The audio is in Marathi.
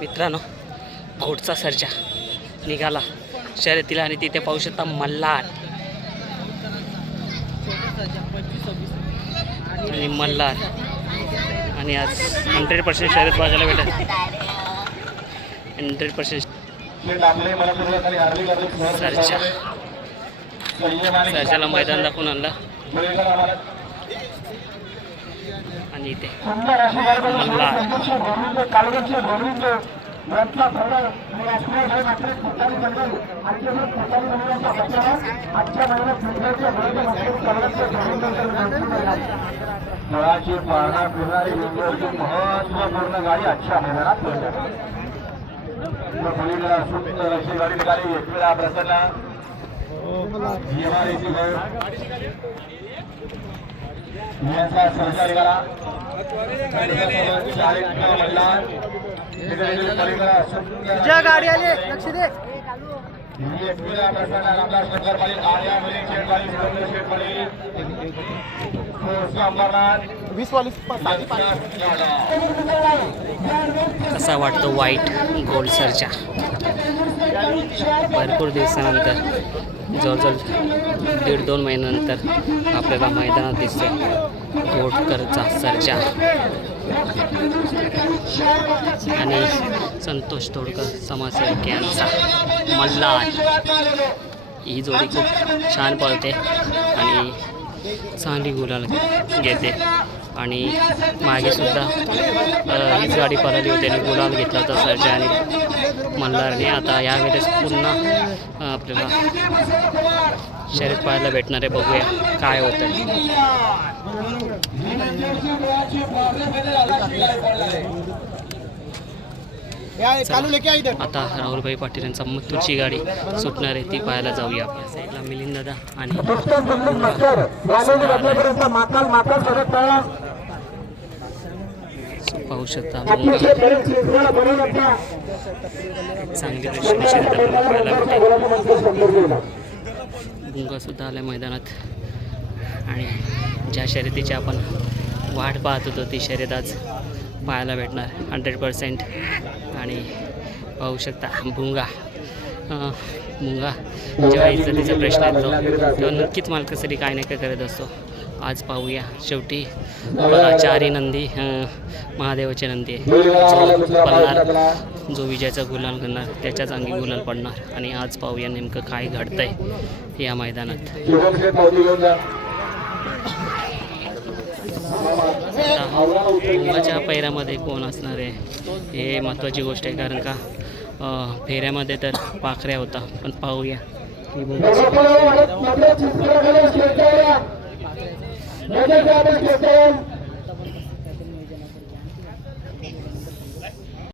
मित्रांनो घोडचा सर्जा निघाला शर्यतीला आणि तिथे पाहू शकता मल्हार आणि मल्हार आणि आज 100% शर्यत बघायला भेटेल 100% सर्जाला मैदान दाखवून आणला आणि इथे मल्हार मुळाची पाळणा फिरणारी महत्वपूर्ण गाडी आजच्या मैदानात सुंदर अशी गाडी निघाली एकवेळा प्रसन्न सर्जा निघाला ज्या गाडी आली लक्ष दे कसा वाटतो व्हाईट गोल्ड सर्जा भरपूर दिवसानंतर जवळजवळ 1.5-2 महिन्यानंतर आपल्याला मैदानात दिसतोय घोडकरचा सर्जा आणि संतोष तोडकर समाजसेवक यांचा मल्हार ही जोडी खूप छान पळते आणि चांगली गुलाल घेते आणि मागेसुद्धा हीच गाडी पळाली होती आणि गुलाल घेतला होता सर्जा आणि मल्हारने. आता यावेळेस पुन्हा आपल्याला शर्यत पाहायला भेटणार आहे. बघूया काय होतं आता राहुलभाई पाटील यांचा मथुरची गाडी सुटणार आहे ती पाहायला जाऊया. आपल्या साईडला मिलिंद दादा आणि पाहू शकता चांगली बुंगा सुद्धा आल्या मैदानात आणि ज्या शर्यतीची आपण वाट पाहत होतो ती शर्यत आज पाहायला भेटणार 100%. आणि पाहू शकता भुंगा जेव्हा इज्जतीचा प्रश्न येतो तेव्हा नक्कीच मालकासाठी काय नाही काय करत असतो. आज पाहूया शेवटी बघा 4 नंदी महादेवाचे नंदी आहे. जो पडणार जो विजयाचा गुलाल करणार त्याच्याच अंगी गुलाल पडणार. आणि आज पाहूया नेमकं काय घडतंय या मैदानात. भुंगाच्या पैऱ्यामध्ये कोण असणार आहे हे महत्त्वाची गोष्ट आहे कारण का फेऱ्यामध्ये तर पाखऱ्या होता. पण पाहूया की भुंगा